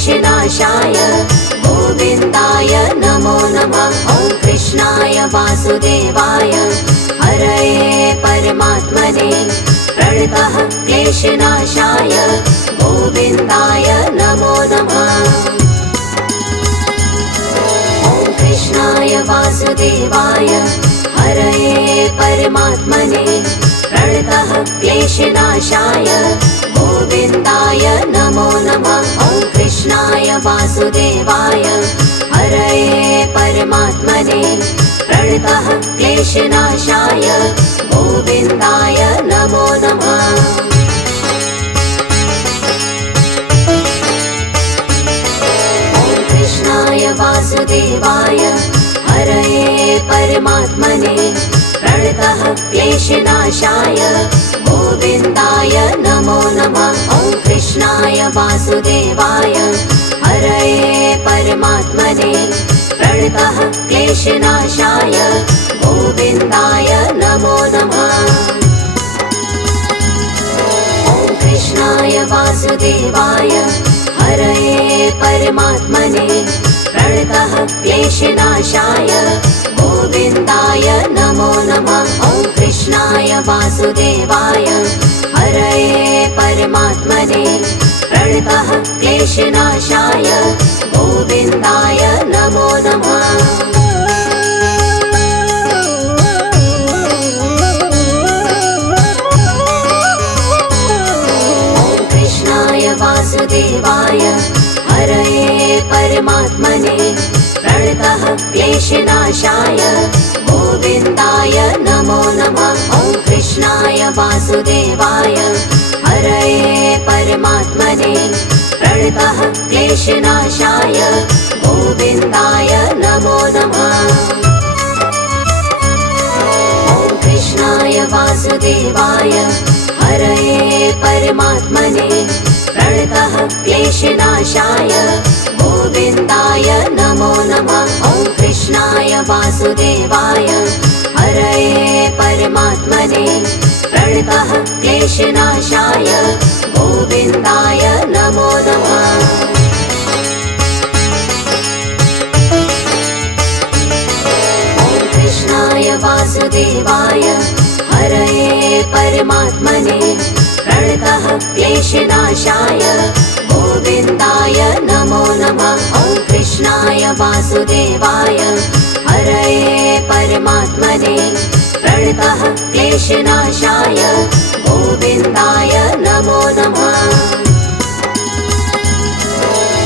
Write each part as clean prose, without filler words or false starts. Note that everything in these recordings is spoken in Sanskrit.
क्लेशनाशाय गोविन्दाय नमो नमः। ॐ कृष्णाय वासुदेवाय हरये परमात्मने प्रणतः क्लेशनाशाय गोविन्दाय नमो नमः। ॐ कृष्णाय वासुदेवाय हरये परमात्मने प्रणतः क्लेशनाशाय गोविन्दाय नमो नमः। ॐ कृष्णाय वासुदेवाय हरये परमात्मने प्रणतः क्लेशनाशाय गोविन्दाय नमो नमः। ॐ कृष्णाय वासुदेवाय हरये परमात्मने प्रणतः क्लेशनाशाय गोविन्दाय नमो नमः। ॐ कृष्णाय वासुदेवाय हरये परमात्मने प्रणतः क्लेशनाशाय गोविन्दाय नमो नमः। ॐ कृष्णाय वासुदेवाय हरये परमात्मने प्रणतः क्लेशनाशाय गोविन्दाय नमो नमः। ॐ कृष्णाय वासुदेवाय हरये परमात्मने प्रणतः क्लेशनाशाय गोविन्दाय नमो नमः। ॐ कृष्णाय वासुदेवाय हरये परमात्मने प्रणतः क्लेशनाशाय गोविन्दाय नमो नमः। ॐ कृष्णाय वासुदेवाय हरये परमात्मने प्रणतः क्लेशनाशाय गोविन्दाय नमो नमः। ॐ कृष्णाय वासुदेवाय हरये परमात्मने प्रणतः क्लेशनाशाय गोविन्दाय नमो नमः। ॐ कृष्णाय वासुदेवाय हरये परमात्मने प्रणतः क्लेशनाशाय गोविन्दाय नमो नमः। ॐ कृष्णाय वासुदेवाय हरये परमात्मने प्रणतः क्लेशनाशाय गोविन्दाय नमो नमः। ॐ कृष्णाय वासुदेवाय हरये परमात्मने प्रणतः क्लेशनाशाय गोविन्दाय नमो नमः।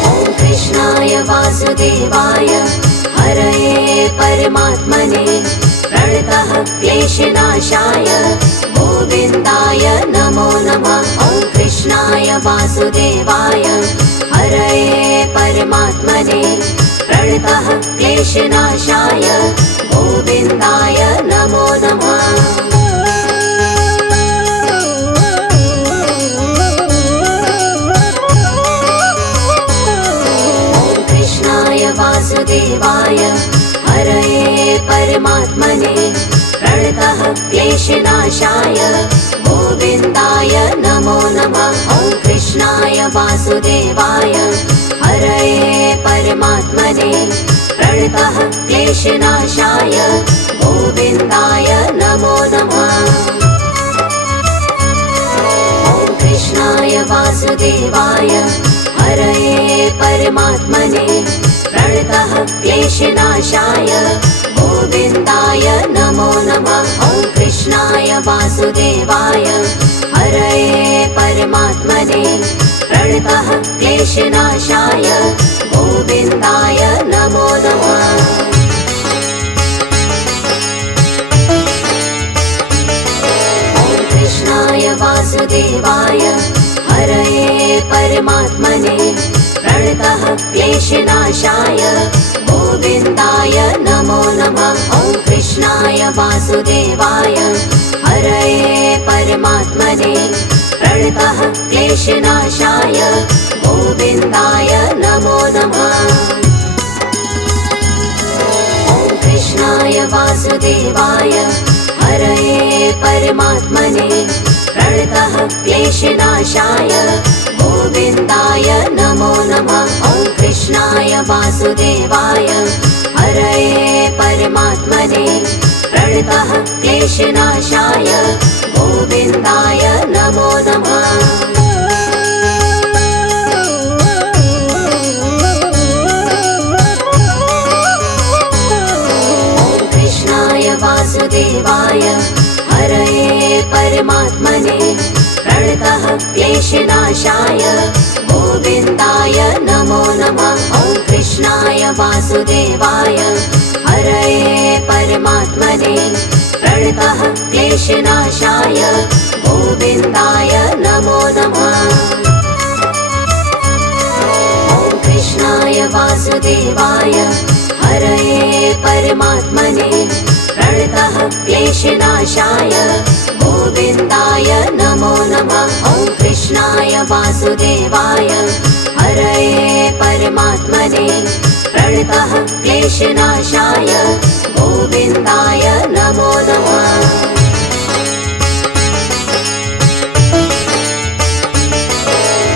ॐ कृष्णाय वासुदेवाय हरये परमात्मने प्रणतः क्लेशनाशाय गोविन्दाय नमो नमः। ॐ कृष्णाय वासुदेवाय हरये परमात्मने प्रणतः क्लेशनाशाय गोविन्दाय नमो नमः। ॐ कृष्णाय वासुदेवाय हरये परमात्मने प्रणतः क्लेशनाशाय गोविन्दाय नमो नमः। ॐ कृष्णाय वासुदेवाय हरये परमात्मने प्रणतः क्लेशनाशाय गोविन्दाय नमो नमः। ॐ कृष्णाय वासुदेवाय हरये परमात्मने प्रणतः क्लेशनाशाय गोविन्दाय नमो नमः। ॐ कृष्णाय वासुदेवाय हरये परमात्मने प्रणतः क्लेशनाशाय गोविन्दाय नमो नमः। ॐ कृष्णाय वासुदेवाय हरये परमात्मने प्रणतः क्लेशनाशाय गोविन्दाय नमो नमः। ॐ कृष्णाय वासुदेवाय हरये परमात्मने प्रणतः क्लेशनाशाय गोविन्दाय नमो नमः। ॐ कृष्णाय वासुदेवाय हरये परमात्मने प्रणतः क्लेशनाशाय गोविन्दाय नमो नमः। कृष्णाय वासुदेवाय हरये परमात्मने प्रणतः क्लेशनाशाय गोविन्दाय नमो नमः। वासुदेवाय हरये परमात्मने प्रणतः क्लेशनाशाय गोविन्दाय नमो नमः। ॐ कृष्णाय वासुदेवाय हरये परमात्मने प्रणतः क्लेशनाशाय गोविन्दाय नमो नमः। ॐ कृष्णाय वासुदेवाय हरये परमात्मने प्रणतः क्लेशनाशाय गोविन्दाय नमो नमः। ॐ कृष्णाय वासुदेवाय हरये परमात्मने प्रणतः क्लेशनाशाय गोविन्दाय नमो नमः।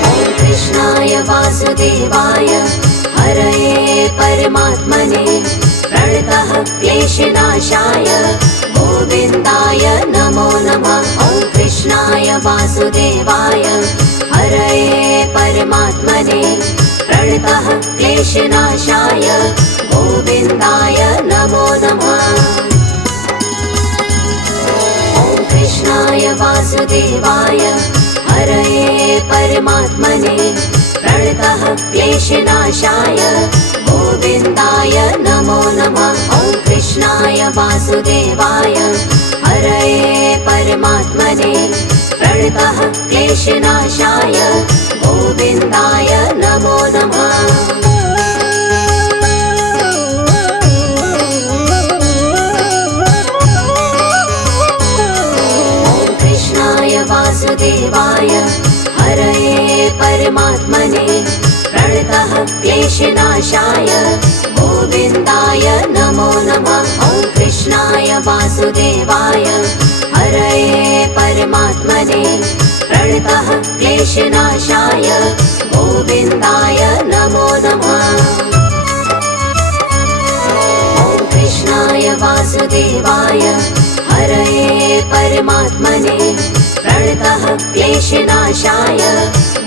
ॐ कृष्णाय वासुदेवाय हरये परमात्मने प्रणतः क्लेशनाशाय गोविन्दाय नमो नमः। ॐ कृष्णाय वासुदेवाय हरये परमात्मने प्रणतः क्लेशनाशाय गोविन्दाय नमो नमः। ॐ कृष्णाय वासुदेवाय हरये परमात्मने प्रणतः क्लेशनाशाय गोविन्दाय नमो नमः। ॐ कृष्णाय वासुदेवाय हरये परमात्मने प्रणतः क्लेशनाशाय गोविन्दाय नमो नमः। ॐ कृष्णाय वासुदेवाय हरये परमात्मने प्रणतः क्लेशनाशाय गोविन्दाय नमो नमः। ॐ कृष्णाय वासुदेवाय हरये परमात्मने प्रणतः क्लेशनाशाय गोविन्दाय नमो नमः। ॐ कृष्णाय वासुदेवाय हरये परमात्मने प्रणतः क्लेशनाशाय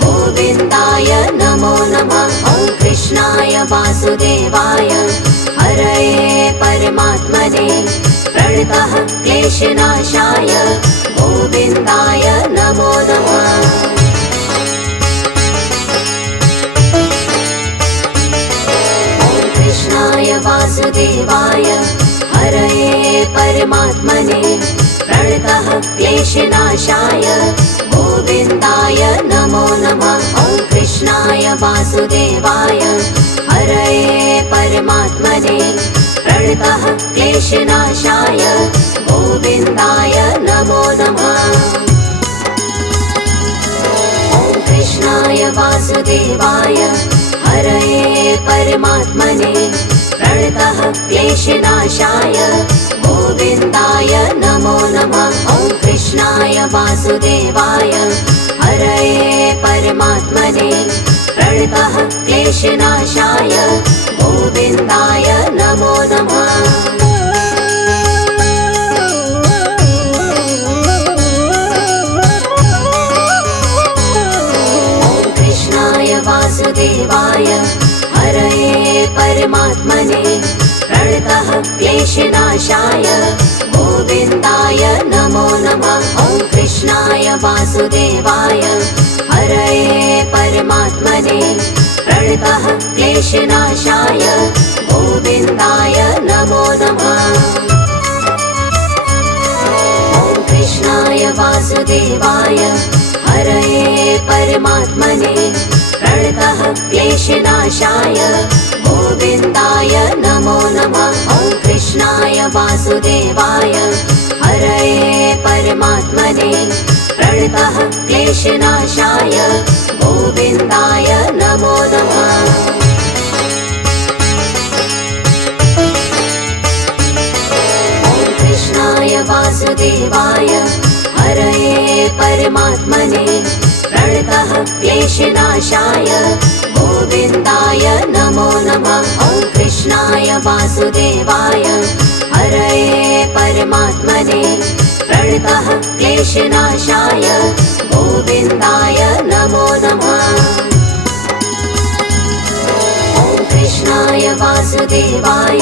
गोविन्दाय नमो नमः। ॐ कृष्णाय वासुदेवाय हरये परमात्मने प्रणतः क्लेशनाशाय गोविन्दाय नमो नमः। ॐ कृष्णाय वासुदेवाय हरये परमात्मने प्रणतः क्लेशनाशाय गोविन्दाय नमो नमः। ॐ कृष्णाय वासुदेवाय हरये परमात्मने प्रणतः क्लेशनाशाय गोविन्दाय नमो नमः। ॐ कृष्णाय वासुदेवाय हरये परमात्मने प्रणतः क्लेशनाशाय गोविन्दाय नमो नमः। ॐ कृष्णाय वासुदेवाय हरये परमात्मने प्रणतः क्लेशनाशाय गोविन्दाय नमो नमः। ॐ कृष्णाय वासुदेवाय हरये परमात्मने प्रणतः क्लेशनाशाय गोविन्दाय नमो नमः। ॐ कृष्णाय वासुदेवाय हरये परमात्मने प्रणतः क्लेशनाशाय गोविन्दाय नमो नमः। ॐ कृष्णाय वासुदेवाय हरये परमात्मने प्रणतः क्लेशनाशाय गोविन्दाय नमो नमः। ॐ कृष्णाय वासुदेवाय हरये परमात्मने प्रणतः क्लेशनाशाय गोविन्दाय नमो नमः। ॐ कृष्णाय वासुदेवाय हरये परमात्मने प्रणतः क्लेशनाशाय गोविन्दाय नमो वासुदेवाय हरये परमात्मने प्रणतः क्लेशनाशाय गोविन्दाय नमो नमः। ॐ कृष्णाय वासुदेवाय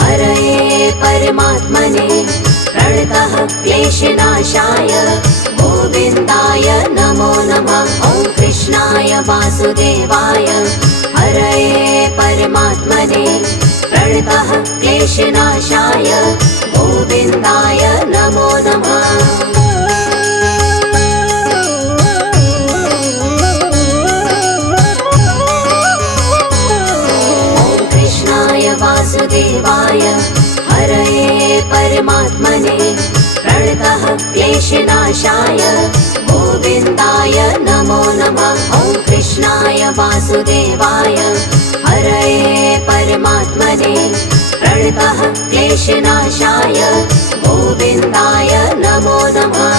हरये परमात्मने प्रणतः क्लेशनाशाय गोविन्दाय नमो नमः। ॐ कृष्णाय वासुदेवाय हरये परमात्मने प्रणतः क्लेशनाशाय गोविन्दाय नमो नमः। ॐ कृष्णाय वासुदेवाय हरये परमात्मने प्रणतः क्लेशनाशाय गोविन्दाय नमो नमः। ॐ कृष्णाय वासुदेवाय हरये परमात्मने प्रणतः क्लेशनाशाय गोविन्दाय नमो नमः।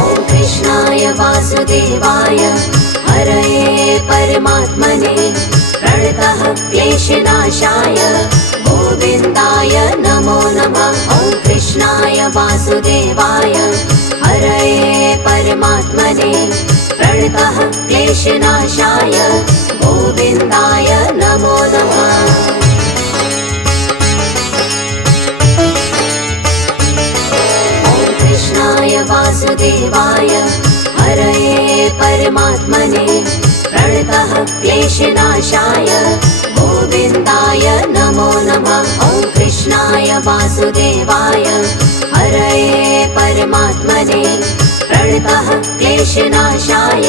ॐ कृष्णाय वासुदेवाय हरये परमात्मने प्रणतः क्लेशनाशाय गोविन्दाय नमो नमः। ॐ कृष्णाय वासुदेवाय हरये परमात्मने प्रणतः क्लेशनाशाय गोविन्दाय नमो नमः। ॐ कृष्णाय वासुदेवाय हरये परमात्मने प्रणतः क्लेशनाशाय गोविन्दाय नमो नमः। ॐ कृष्णाय वासुदेवाय हरये परमात्मने प्रणतः क्लेशनाशाय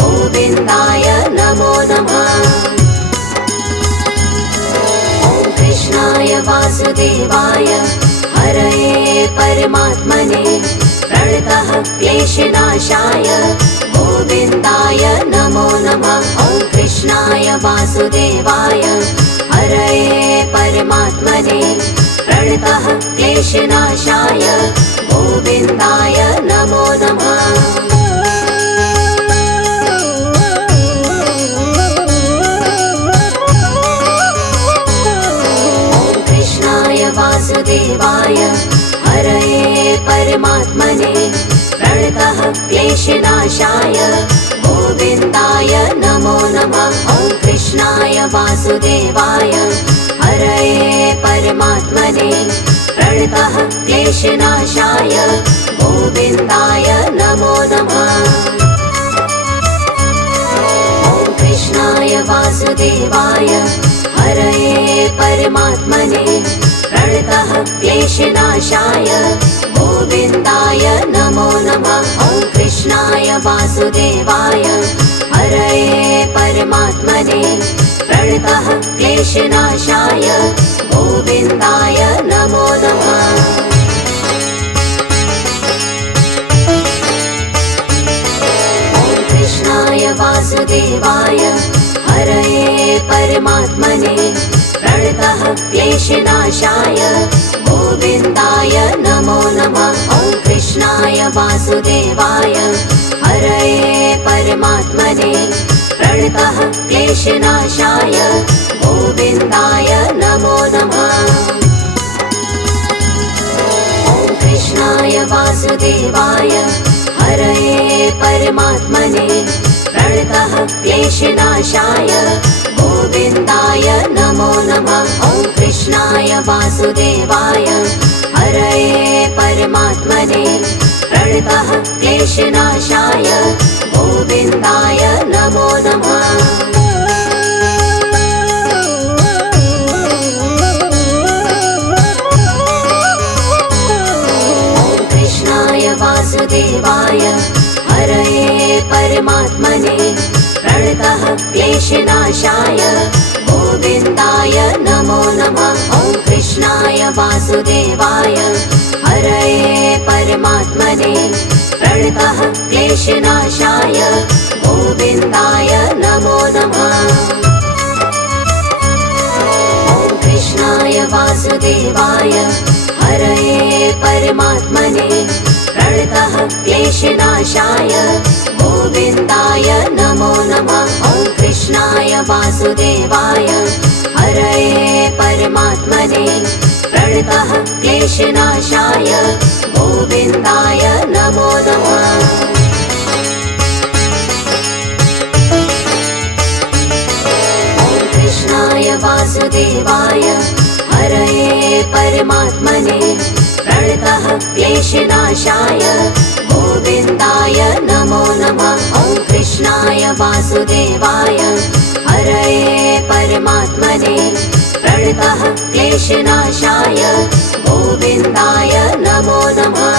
गोविन्दाय नमो नमः। ॐ कृष्णाय वासुदेवाय हरये परमात्मने प्रणतः क्लेशनाशाय गोविन्दाय नमो नमः। ॐ कृष्णाय वासुदेवाय हरये परमात्मने प्रणतः क्लेशनाशाय गोविन्दाय नमो नमः। ॐ कृष्णाय वासुदेवाय हरये परमात्मने प्रणतः क्लेशनाशाय गोविन्दाय नमो नमः। ॐ कृष्णाय वासुदेवाय हरये परमात्मने प्रणतः क्लेशनाशाय गोविन्दाय नमो नमः। ॐ कृष्णाय वासुदेवाय हरये परमात्मने प्रणतः क्लेशनाशाय गोविन्दाय नमो नमः। ॐ कृष्णाय वासुदेवाय हरये परमात्मने प्रणतः क्लेशनाशाय गोविन्दाय नमो नमः। ॐ कृष्णाय वासुदेवाय हरये परमात्मने प्रणतः क्लेशनाशाय गोविन्दाय नमो नमः। ॐ कृष्णाय वासुदेवाय हरये परमात्मने प्रणतः क्लेशनाशाय गोविन्दाय नमो नमः। ॐ कृष्णाय वासुदेवाय हरये परमात्मने प्रणतः क्लेशनाशाय गोविन्दाय नमो नमः। ॐ कृष्णाय वासुदेवाय हरये परमात्मने प्रणतः क्लेशनाशाय गोविन्दाय नमो नमः। ॐ कृष्णाय वासुदेवाय हरये परमात्मने प्रणतः क्लेशनाशाय गोविन्दाय नमो नमः। ॐ कृष्णाय वासुदेवाय हरये परमात्मने प्रणतः क्लेशनाशाय गोविन्दाय नमो नमः। ॐ कृष्णाय वासुदेवाय हरये परमात्मने प्रणतः क्लेशनाशाय गोविन्दाय नमो नमः। ॐ कृष्णाय वासुदेवाय परमात्मने प्रणतः क्लेशनाशाय गोविन्दाय नमो नमः। कृष्णाय वासुदेवाय हरये परमात्मने प्रणतः क्लेशनाशाय गोविन्दाय नमो नमः। ॐ कृष्णाय वासुदेवाय हरये परमात्मने प्रणतः क्लेशनाशाय गोविन्दाय नमो नमः।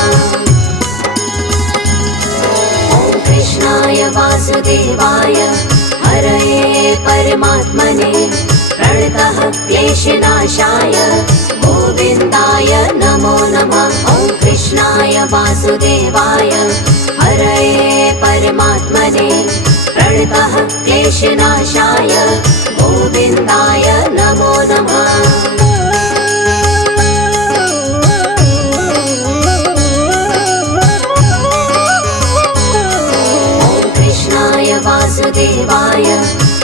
ॐ कृष्णाय वासुदेवाय हरये परमात्मने प्रणतः क्लेशनाशाय गोविन्दाय नमो नमः। ॐ कृष्णाय वासुदेवाय हरये परमात्मने प्रणतः क्लेशनाशाय गोविन्दाय नमो नमः। वासुदेवाय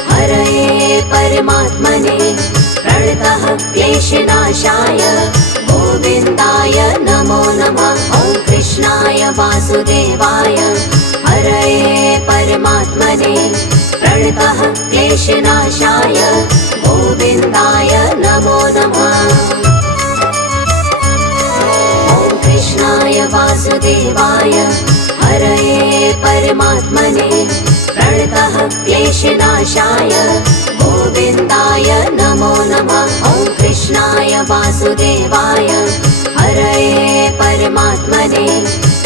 हरये परमात्मने प्रणतः क्लेशनाशाय गोविन्दाय नमो नमः। ॐ कृष्णाय वासुदेवाय हरये परमात्मने प्रणतः क्लेशनाशाय गोविन्दाय नमो नमः। ॐ कृष्णाय वासुदेवाय हरये परमात्मने प्रणतः क्लेशनाशाय गोविन्दाय नमो नमः। ॐ कृष्णाय वासुदेवाय हरये परमात्मने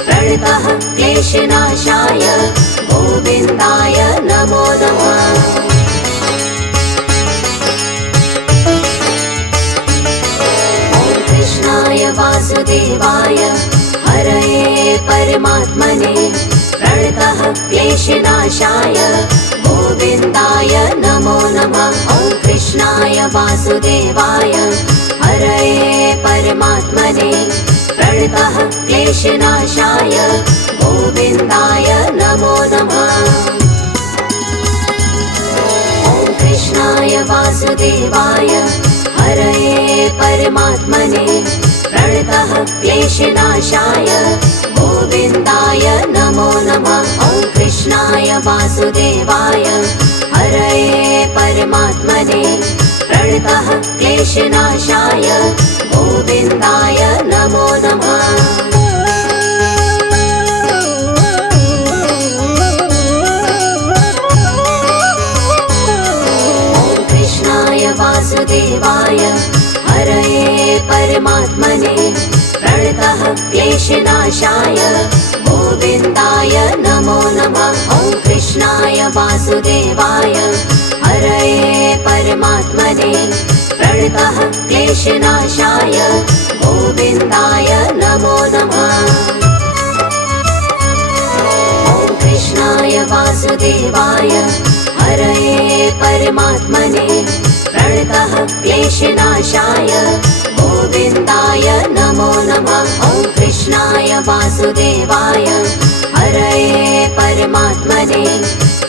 प्रणतः क्लेशनाशाय गोविन्दाय नमो नमः। ॐ कृष्णाय वासुदेवाय हरये परमात्मने प्रणतः क्लेशनाशाय गोविन्दाय नमो नमः। ॐ कृष्णाय वासुदेवाय हरये परमात्मने प्रणतः क्लेशनाशाय गोविन्दाय नमो नमः। ॐ कृष्णाय वासुदेवाय हरये परमात्मने प्रणतः क्लेशनाशाय गोविन्दाय नमो नमः। ॐ कृष्णाय वासुदेवाय हरये परमात्मने प्रणतः क्लेशनाशाय गोविन्दाय नमो नमः। ॐ कृष्णाय वासुदेवाय हरये परमात्मने प्रणतः क्लेशनाशाय गोविन्दाय नमो नमः। ॐ कृष्णाय वासुदेवाय हरये परमात्मने प्रणतः क्लेशनाशाय गोविन्दाय नमो नमः। ॐ कृष्णाय वासुदेवाय हरये परमात्मने प्रणतः क्लेशनाशाय गोविन्दाय नमो नमः। ॐ कृष्णाय वासुदेवाय हरये परमात्मने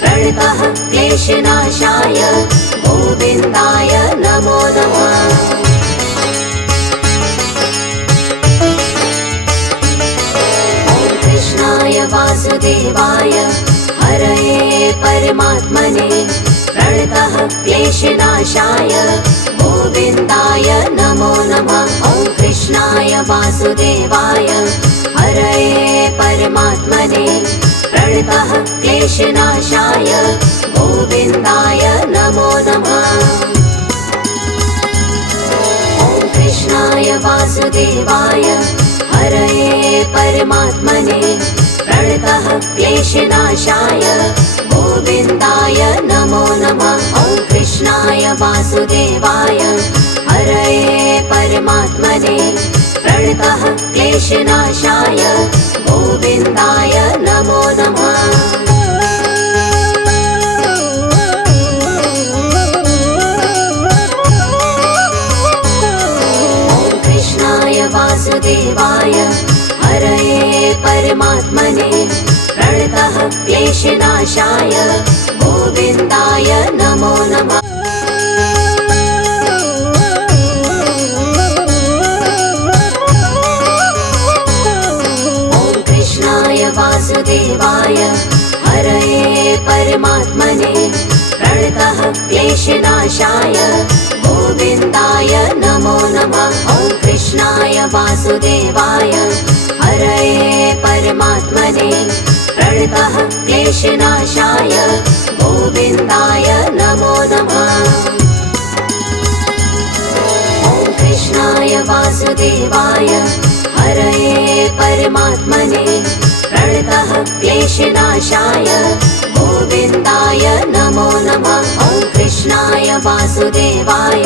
प्रणतः क्लेशनाशाय गोविन्दाय नमो नमः। ॐ कृष्णाय वासुदेवाय हरये परमात्मने प्रणतः क्लेशनाशाय गोविन्दाय नमो नमः। ॐ कृष्णाय वासुदेवाय हरये परमात्मने प्रणतः क्लेशनाशाय गोविन्दाय नमो नमः। ॐ कृष्णाय वासुदेवाय हरये परमात्मने प्रणतः क्लेशनाशाय गोविन्दाय नमो नमः। ॐ कृष्णाय वासुदेवाय हरये परमात्मने प्रणतः क्लेशनाशाय गोविन्दाय नमो नमः। ॐ कृष्णाय वासुदेवाय हरये परमात्मने प्रणतः क्लेशनाशाय गोविन्दाय नमो नमः। ॐ क्लेशनाशाय गोविन्दाय नमो नमः। ॐ कृष्णाय वासुदेवाय हरये परमात्मने प्रणतः क्लेशनाशाय गोविन्दाय नमो नमः। ॐ कृष्णाय वासुदेवाय हरये परमात्मने प्रणतः क्लेशनाशाय गोविन्दाय नमो नमः। ॐ कृष्णाय वासुदेवाय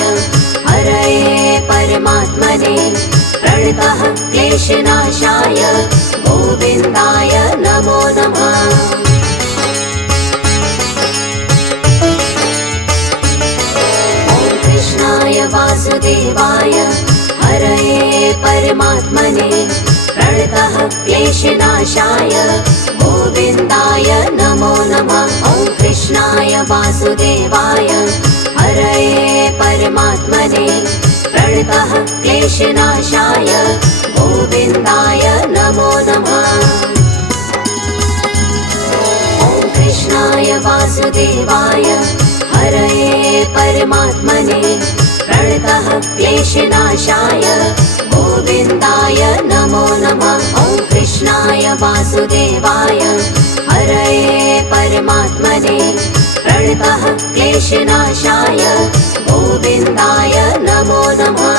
हरये परमात्मने प्रणतः क्लेशनाशाय गोविन्दाय नमो नमः। ॐ कृष्णाय वासुदेवाय हरये परमात्मने प्रणतः क्लेशनाशाय गोविन्दाय नमो नमः। ॐ कृष्णाय वासुदेवाय हरये परमात्मने प्रणतः क्लेशनाशाय गोविन्दाय नमो नमः। ॐ कृष्णाय वासुदेवाय हरये परमात्मने प्रणतः क्लेशनाशाय गोविन्दाय नमो नमः। ॐ कृष्णाय वासुदेवाय हरये परमात्मने प्रणतः क्लेशनाशाय गोविन्दाय नमो नमः।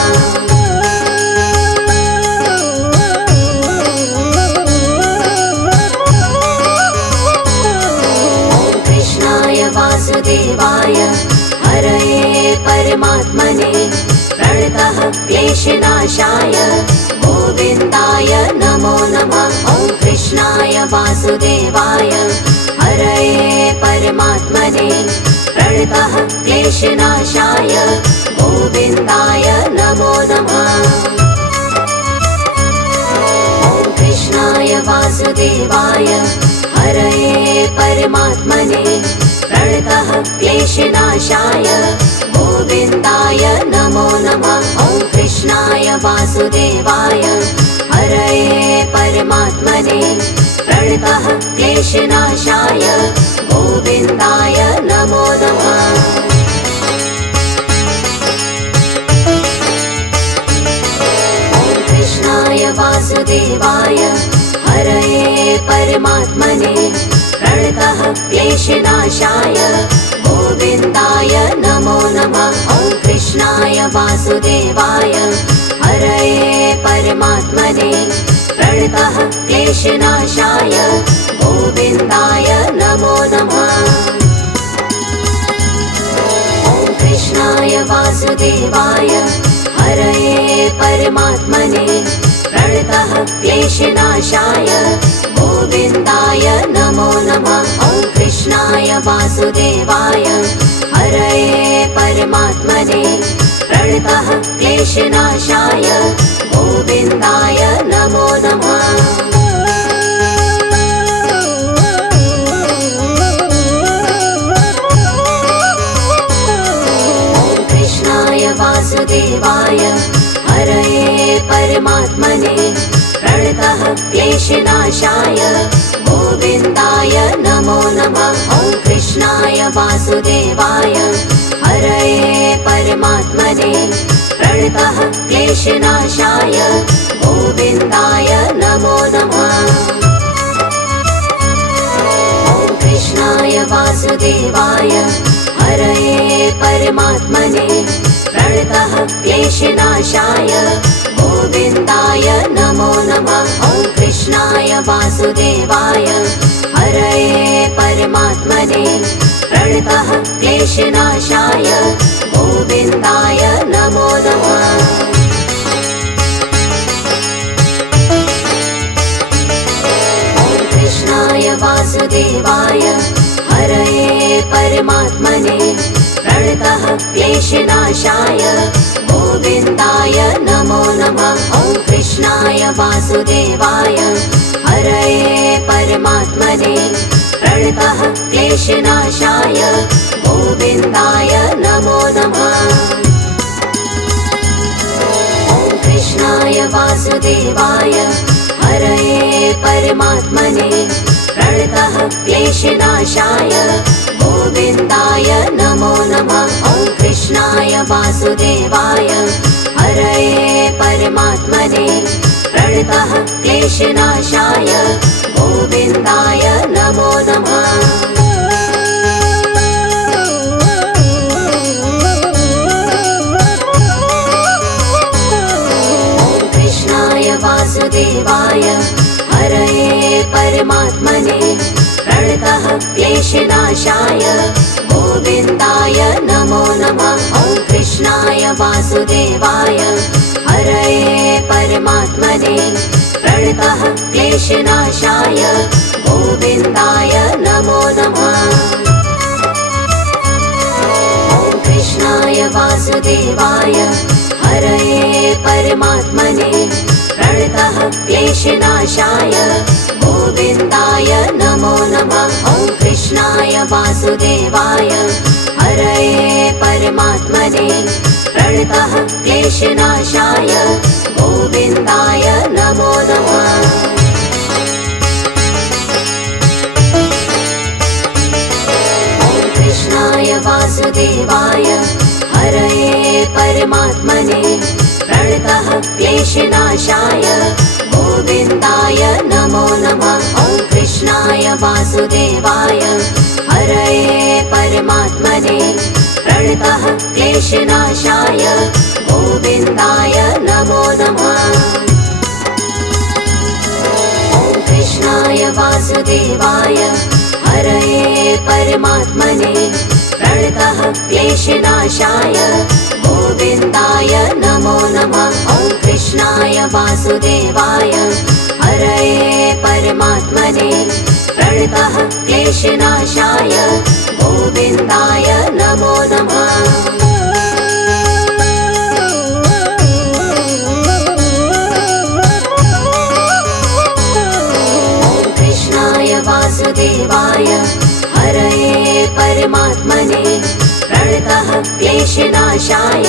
ॐ कृष्णाय वासुदेवाय हरये परमात्मने प्रणतः क्लेशनाशाय गोविन्दाय नमो नमः। ॐ कृष्णाय वासुदेवाय हरये परमात्मने प्रणतः क्लेशनाशाय गोविन्दाय नमो नमः। ॐ कृष्णाय वासुदेवाय हरये परमात्मने प्रणतः क्लेशनाशाय गोविन्दाय नमो नमः। ॐ कृष्णाय वासुदेवाय हरये परमात्मने प्रणतः क्लेशनाशाय गोविन्दाय नमो नमः। ॐ कृष्णाय वासुदेवाय हरये परमात्मने प्रणतः क्लेशनाशाय गोविन्दाय नमो नमः। ॐ कृष्णाय वासुदेवाय हरये परमात्मने प्रणतः क्लेशनाशाय गोविन्दाय नमो नमः। ॐ कृष्णाय वासुदेवाय हरये परमात्मने प्रणतः क्लेशनाशाय गोविन्दाय नमो नमः। ॐ कृष्णाय वासुदेवाय हरये परमात्मने प्रणतः क्लेशनाशाय गोविन्दाय नमो नमः। ॐ कृष्णाय वासुदेवाय हरये परमात्मने प्रणतः क्लेशनाशाय गोविन्दाय नमो नमः। ॐ कृष्णाय वासुदेवाय हरये परमात्मने प्रणतः क्लेशनाशाय गोविन्दाय नमो नमः। ॐ कृष्णाय वासुदेवाय हरये परमात्मने प्रणतः क्लेशनाशाय गोविन्दाय नमो नमः। ॐ कृष्णाय वासुदेवाय हरये परमात्मने प्रणतः क्लेशनाशाय गोविन्दाय नमो नमः। ॐ कृष्णाय वासुदेवाय हरये परमात्मने प्रणतः क्लेशनाशाय गोविन्दाय नमो नमः। ॐ कृष्णाय वासुदेवाय हरये परमात्मने प्रणतः क्लेशनाशाय गोविन्दाय नमो नमः। ॐ कृष्णाय वासुदेवाय हरये परमात्मने प्रणतः क्लेशनाशाय गोविन्दाय नमो नमः। वासुदेवाय हरये परमात्मने प्रणतः क्लेशनाशाय गोविन्दाय नमो नमः। वासुदेवाय हरये परमात्मने प्रणतः क्लेशनाशाय गोविन्दाय नमो नमः। ॐ कृष्णाय वासुदेवाय हरये परमात्मने प्रणतः क्लेशनाशाय गोविन्दाय नमो नमः। ॐ कृष्णाय वासुदेवाय हरये परमात्मने प्रणतः क्लेशनाशाय गोविन्दाय नमो नमः। ॐ कृष्णाय वासुदेवाय हरये परमात्मने प्रणतः क्लेशनाशाय गोविन्दाय नमो नमः। ॐ कृष्णाय वासुदेवाय हरये परमात्मने प्रणतः क्लेशनाशाय गोविन्दाय नमो नमः। ॐ कृष्णाय वासुदेवाय हरये परमात्मने प्रणतः क्लेशनाशाय गोविन्दाय नमो नमः। ॐ कृष्णाय वासुदेवाय हरये परमात्मने प्रणतः क्लेशनाशाय गोविन्दाय नमो नमः। ॐ कृष्णाय वासुदेवाय हरये परमात्मने प्रणतः क्लेशनाशाय गोविन्दाय नमो नमः। ॐ कृष्णाय वासुदेवाय हरये परमात्मने प्रणतः क्लेशनाशाय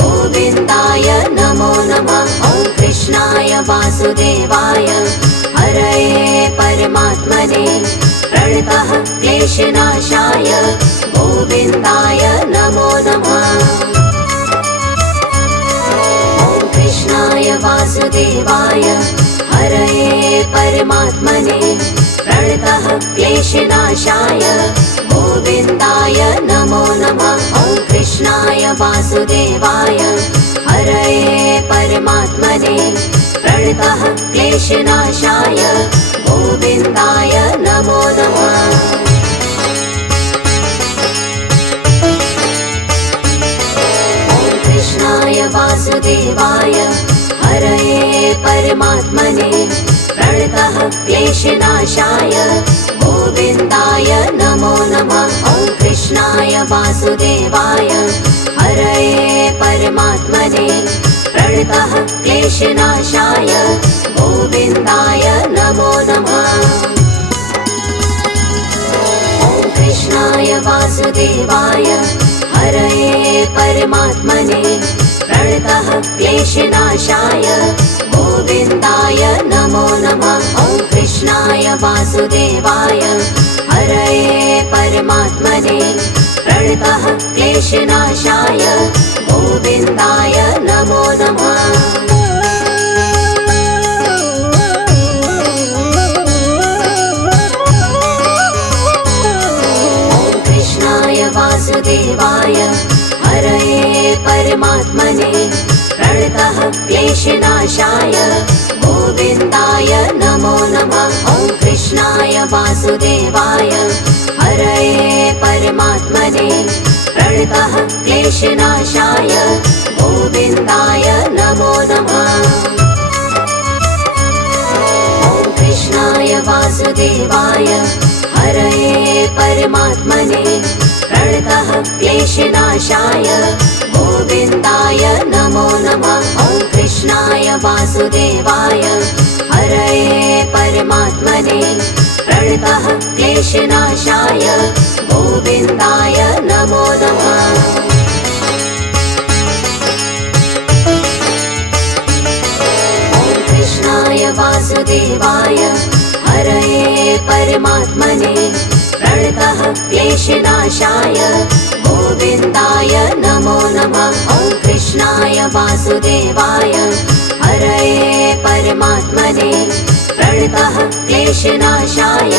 गोविन्दाय नमो नमः। ॐ कृष्णाय वासुदेवाय हरये परमात्मने प्रणतः क्लेशनाशाय गोविन्दाय नमो नमः। ॐ कृष्णाय वासुदेवाय हरये परमात्मने प्रणतः क्लेशनाशाय गोविन्दाय नमो नमः। ॐ कृष्णाय वासुदेवाय हरये परमात्मने प्रणतः क्लेशनाशाय गोविन्दाय नमो नमः। ॐ कृष्णाय वासुदेवाय हरये परमात्मने प्रणतः क्लेशनाशाय गोविन्दाय नमो नमः। ॐ कृष्णाय वासुदेवाय हरये परमात्मने प्रणतः क्लेशनाशाय गोविन्दाय नमो नमः। ॐ कृष्णाय वासुदेवाय हरये परमात्मने प्रणतः क्लेशनाशाय गोविन्दाय नमो नमः। ॐ कृष्णाय वासुदेवाय हरये परमात्मने प्रणतः क्लेशनाशाय गोविन्दाय नमो नमः। ॐ कृष्णाय वासुदेवाय हरये परमात्मने प्रणतः क्लेशनाशाय गोविन्दाय नमो नमः। ॐ कृष्णाय वासुदेवाय हरये परमात्मने प्रणतः क्लेशनाशाय गोविन्दाय नमो नमः। ॐ कृष्णाय वासुदेवाय हरये परमात्मने प्रणतः क्लेशनाशाय गोविन्दाय नमो नमः। ॐ कृष्णाय वासुदेवाय हरये परमात्मने प्रणतः क्लेशनाशाय गोविन्दाय नमो नमः। ॐ कृष्णाय वासुदेवाय हरये परमात्मने प्रणतः क्लेशनाशाय गोविन्दाय नमो नमः। ॐ कृष्णाय वासुदेवाय हरये परमात्मने प्रणतः क्लेशनाशाय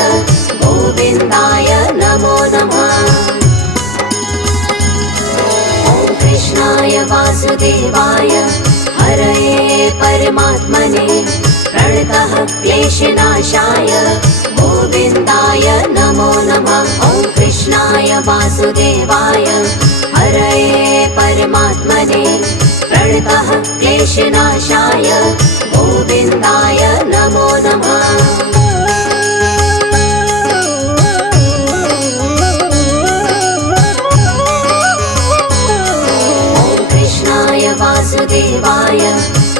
गोविन्दाय नमो नमः। ॐ कृष्णाय वासुदेवाय हरये परमात्मने प्रणतः क्लेशनाशाय गोविन्दाय नमो नमः। ॐ कृष्णाय वासुदेवाय हरये परमात्मने प्रणतः क्लेशनाशाय गोविन्दाय नमो नमः। ॐ कृष्णाय वासुदेवाय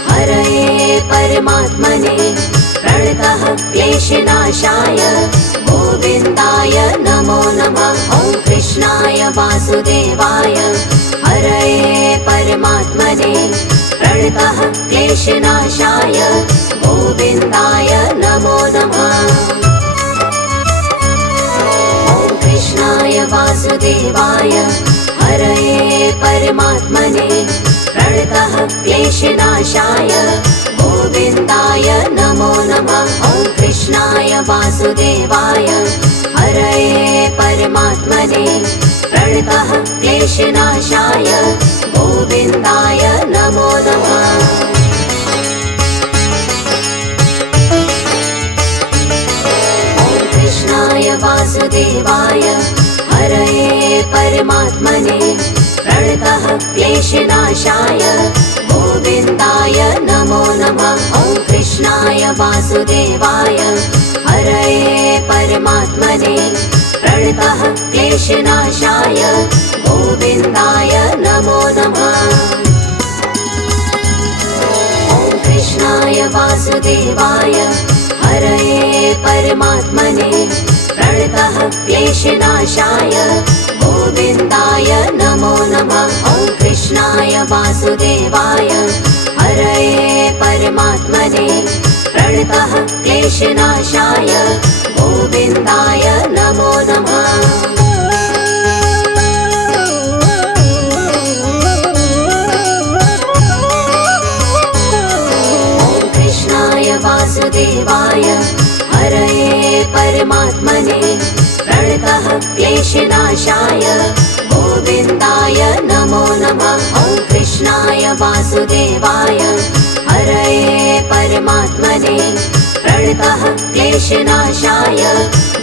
हरये परमात्मने प्रणतः क्लेशनाशाय गोविन्दाय नमो नमः। ॐ कृष्णाय वासुदेवाय हरये परमात्मने प्रणतः क्लेशनाशाय गोविन्दाय नमो नमः। ॐ कृष्णाय वासुदेवाय हरये परमात्मने प्रणतः क्लेशनाशाय गोविन्दाय नमो नमः। ॐ कृष्णाय वासुदेवाय हरये परमात्मने प्रणतः क्लेशनाशाय गोविन्दाय नमो नमः। ॐ कृष्णाय वासुदेवाय हरये परमात्मने प्रणतः क्लेशनाशाय गोविन्दाय नमो नमः। ॐ कृष्णाय वासुदेवाय हरये परमात्मने प्रणतः क्लेशनाशाय गोविन्दाय नमो नमः। ॐ कृष्णाय वासुदेवाय हरये परमात्मने प्रणतः क्लेशनाशाय गोविन्दाय नमो नमः। ॐ कृष्णाय वासुदेवाय हरये परमात्मने प्रणतः क्लेशनाशाय गोविन्दाय नमो नमः। ॐ कृष्णाय वासुदेवाय हरये परमात्मने प्रणतः क्लेशनाशाय गोविन्दाय नमो नमः। ॐ कृष्णाय वासुदेवाय हरये परमात्मने प्रणतः क्लेशनाशाय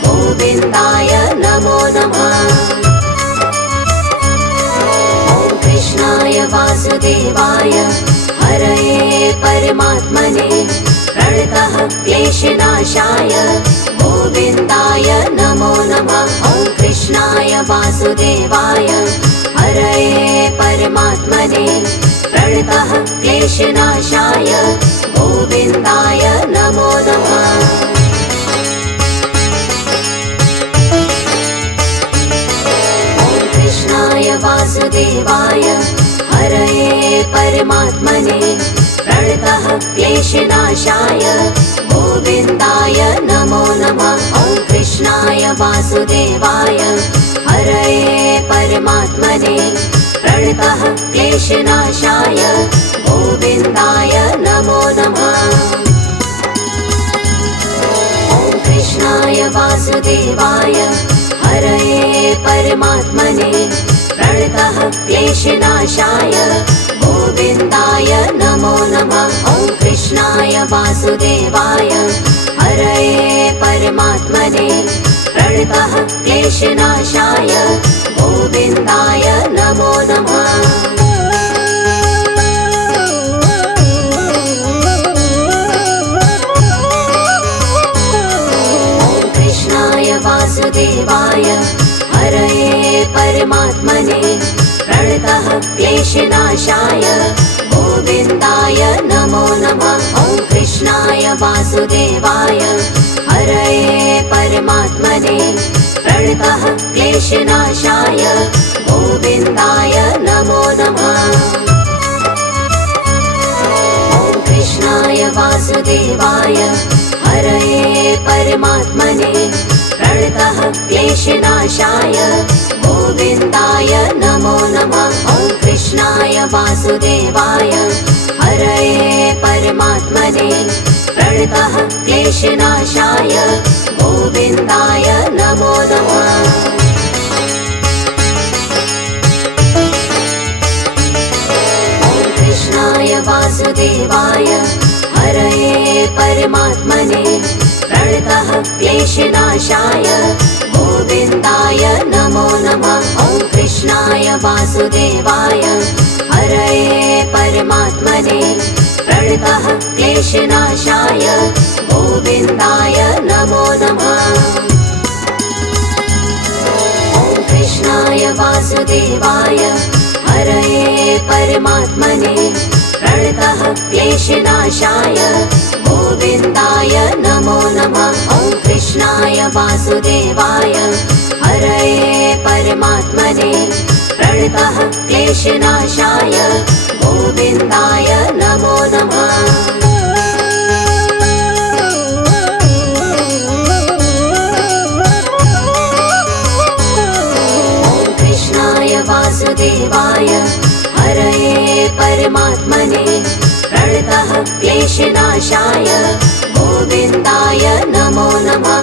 गोविन्दाय नमो नमः। ॐ कृष्णाय वासुदेवाय हरये परमात्मने प्रणतः क्लेशनाशाय गोविन्दाय नमो नमः। ॐ कृष्णाय वासुदेवाय हरये परमात्मने प्रणतः क्लेशनाशाय गोविन्दाय नमो नमः। ॐ कृष्णाय वासुदेवाय हरये परमात्मने प्रणतः क्लेशनाशाय गोविन्दाय नमो नमः। ॐ कृष्णाय वासुदेवाय हरये परमात्मने प्रणतः क्लेशनाशाय गोविन्दाय नमो नमः। ॐ कृष्णाय वासुदेवाय हरये परमात्मने प्रणतः क्लेशनाशाय गोविन्दाय नमो नमः। ॐ कृष्णाय वासुदेवाय हरये परमात्मने प्रणतः क्लेशनाशाय गोविन्दाय नमो नमः। ॐ कृष्णाय वासुदेवाय हरये परमात्मने प्रणतः क्लेशनाशाय गोविन्दाय नमो नमः। ॐ कृष्णाय वासुदेवाय हरये परमात्मने प्रणतः क्लेशनाशाय गोविन्दाय नमो नमः। ॐ कृष्णाय वासुदेवाय हरये परमात्मने प्रणतः क्लेशनाशाय गोविन्दाय नमो नमः। वासुदेवाय हरये परमात्मने प्रणतः क्लेशनाशाय गोविन्दाय नमो नमः। कृष्णाय वासुदेवाय हरये परमात्मने प्रणतः क्लेशनाशाय गोविन्दाय नमो नमः। ॐ कृष्णाय वासुदेवाय हरये परमात्मने प्रणतः क्लेशनाशाय गोविन्दाय नमो नमः। ॐ कृष्णाय वासुदेवाय हरये परमात्मने प्रणतः क्लेशनाशाय गोविन्दाय नमो नमः। ॐ कृष्णाय वासुदेवाय हरये परमात्मने प्रणतः क्लेशनाशाय गोविन्दाय नमो नमः। वासुदेवाय हरये परमात्मने प्रणतः क्लेशनाशाय गोविन्दाय नमो नमः।